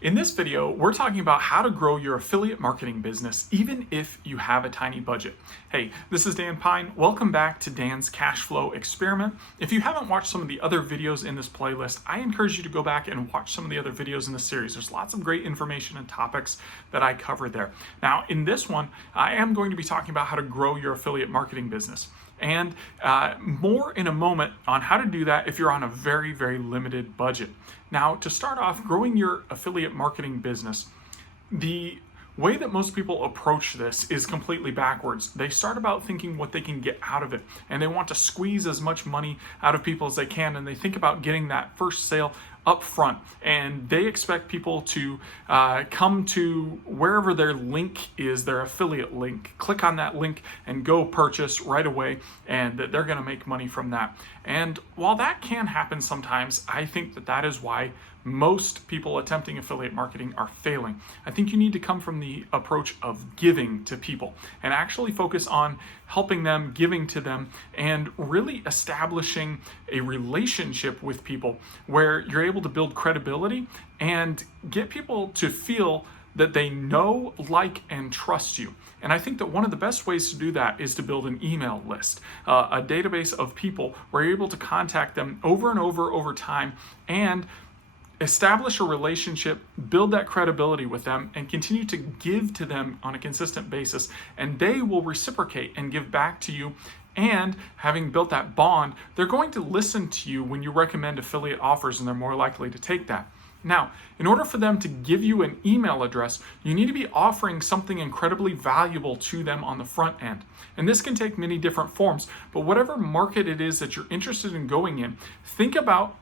In this video, we're talking about how to grow your affiliate marketing business even if you have a tiny budget. Hey, this is Dan Pine. Welcome back to Dan's Cash Flow Experiment. If you haven't watched some of the other videos in this playlist, I encourage you to go back and watch some of the other videos in the series. There's lots of great information and topics that I cover there. Now, in this one, I am going to be talking about how to grow your affiliate marketing business. And more in a moment on how to do that if you're on a very, very limited budget. Now, to start off, growing your affiliate marketing business, the way that most people approach this is completely backwards. They start about thinking what they can get out of it, and they want to squeeze as much money out of people as they can, and they think about getting that first sale up front, and they expect people to come to wherever their link is, their affiliate link, click on that link and go purchase right away, and that they're going to make money from that. And while that can happen sometimes, I think that that is why most people attempting affiliate marketing are failing. I think you need to come from the approach of giving to people and actually focus on helping them, giving to them, and really establishing a relationship with people where you're able to build credibility and get people to feel that they know, like, and trust you. And I think that one of the best ways to do that is to build an email list, a database of people where you're able to contact them over and over time and establish a relationship, build that credibility with them, and continue to give to them on a consistent basis. And they will reciprocate and give back to you. And having built that bond, they're going to listen to you when you recommend affiliate offers, and they're more likely to take that. Now, in order for them to give you an email address, you need to be offering something incredibly valuable to them on the front end. And this can take many different forms, but whatever market it is that you're interested in going in, think about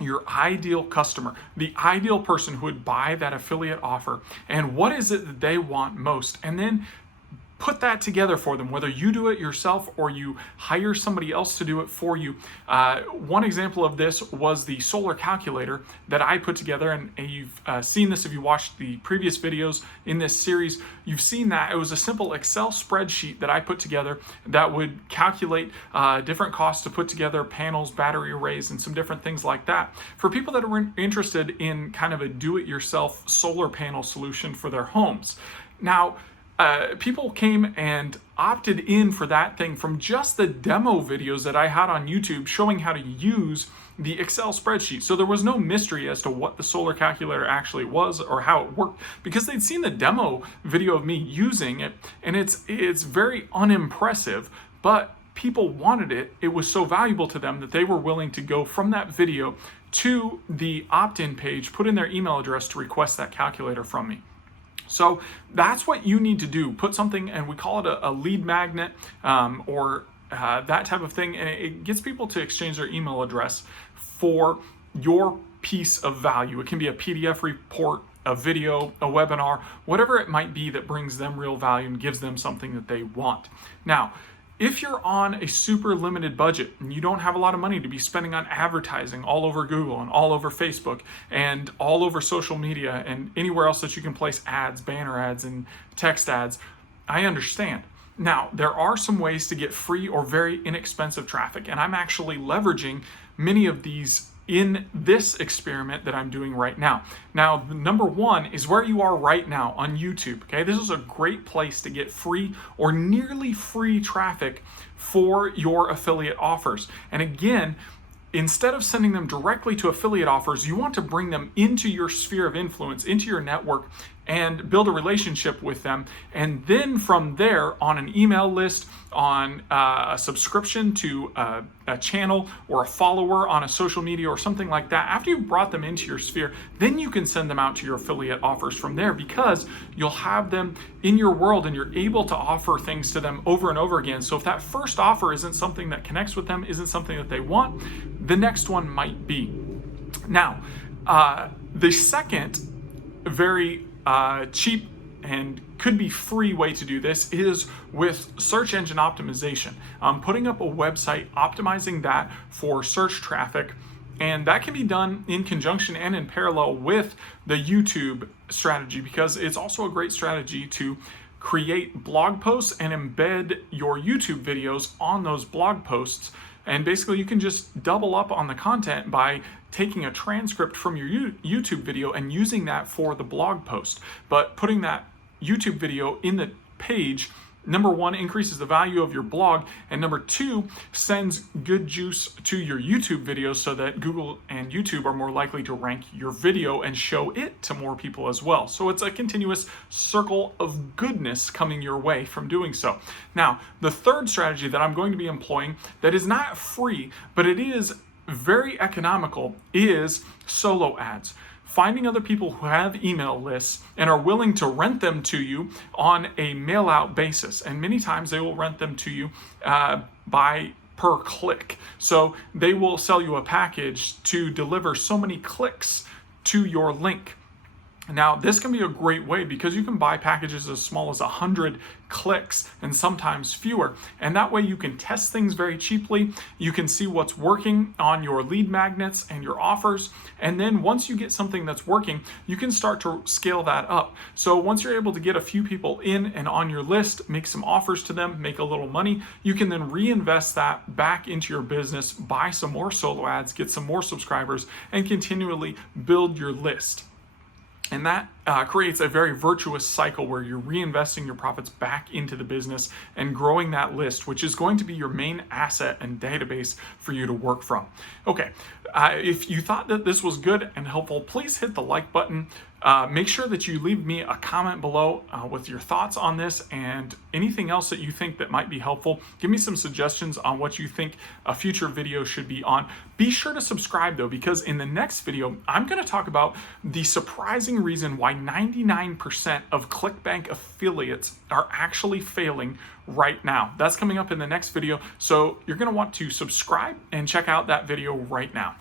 your ideal customer, the ideal person who would buy that affiliate offer, and what is it that they want most, and then put that together for them, whether you do it yourself or you hire somebody else to do it for you. One example of this was the solar calculator that I put together, and you've seen this if you watched the previous videos in this series. You've seen that. It was a simple Excel spreadsheet that I put together that would calculate different costs to put together panels, battery arrays, and some different things like that. For people that are interested in kind of a do-it-yourself solar panel solution for their homes. Now, people came and opted in for that thing from just the demo videos that I had on YouTube showing how to use the Excel spreadsheet. So there was no mystery as to what the solar calculator actually was or how it worked, because they'd seen the demo video of me using it, and it's very unimpressive, but people wanted it. It was so valuable to them that they were willing to go from that video to the opt-in page, put in their email address to request that calculator from me. So that's what you need to do. Put something, and we call it a lead magnet or that type of thing, and it gets people to exchange their email address for your piece of value. It can be a PDF report, a video, a webinar, whatever it might be that brings them real value and gives them something that they want. Now, if you're on a super limited budget and you don't have a lot of money to be spending on advertising all over Google and all over Facebook and all over social media and anywhere else that you can place ads, banner ads, and text ads, I understand. Now, there are some ways to get free or very inexpensive traffic, and I'm actually leveraging many of these in this experiment that I'm doing right now. Now, number one is where you are right now on YouTube, okay? This is a great place to get free or nearly free traffic for your affiliate offers. And again, instead of sending them directly to affiliate offers, you want to bring them into your sphere of influence, into your network, and build a relationship with them. And then from there, on an email list, on a subscription to a channel or a follower on a social media or something like that, after you've brought them into your sphere, then you can send them out to your affiliate offers from there, because you'll have them in your world and you're able to offer things to them over and over again. So if that first offer isn't something that connects with them, isn't something that they want, the next one might be. Now, the second very cheap and could be free way to do this is with search engine optimization. Putting up a website, optimizing that for search traffic, and that can be done in conjunction and in parallel with the YouTube strategy, because it's also a great strategy to create blog posts and embed your YouTube videos on those blog posts And basically you can just double up on the content by taking a transcript from your YouTube video and using that for the blog post. But putting that YouTube video in the page, number one, increases the value of your blog, and number two, sends good juice to your YouTube videos so that Google and YouTube are more likely to rank your video and show it to more people as well. So it's a continuous circle of goodness coming your way from doing so. Now, the third strategy that I'm going to be employing that is not free, but it is very economical, is solo ads. Finding other people who have email lists and are willing to rent them to you on a mail out basis. And many times they will rent them to you by per click. So they will sell you a package to deliver so many clicks to your link. Now, this can be a great way because you can buy packages as small as 100 clicks and sometimes fewer. And that way you can test things very cheaply. You can see what's working on your lead magnets and your offers. And then once you get something that's working, you can start to scale that up. So once you're able to get a few people in and on your list, make some offers to them, make a little money, you can then reinvest that back into your business, buy some more solo ads, get some more subscribers, and continually build your list. And that creates a very virtuous cycle where you're reinvesting your profits back into the business and growing that list, which is going to be your main asset and database for you to work from. Okay, if you thought that this was good and helpful, please hit the like button. Make sure that you leave me a comment below with your thoughts on this and anything else that you think that might be helpful. Give me some suggestions on what you think a future video should be on. Be sure to subscribe though, because in the next video, I'm going to talk about the surprising reason why 99% of ClickBank affiliates are actually failing right now. That's coming up in the next video. So you're going to want to subscribe and check out that video right now.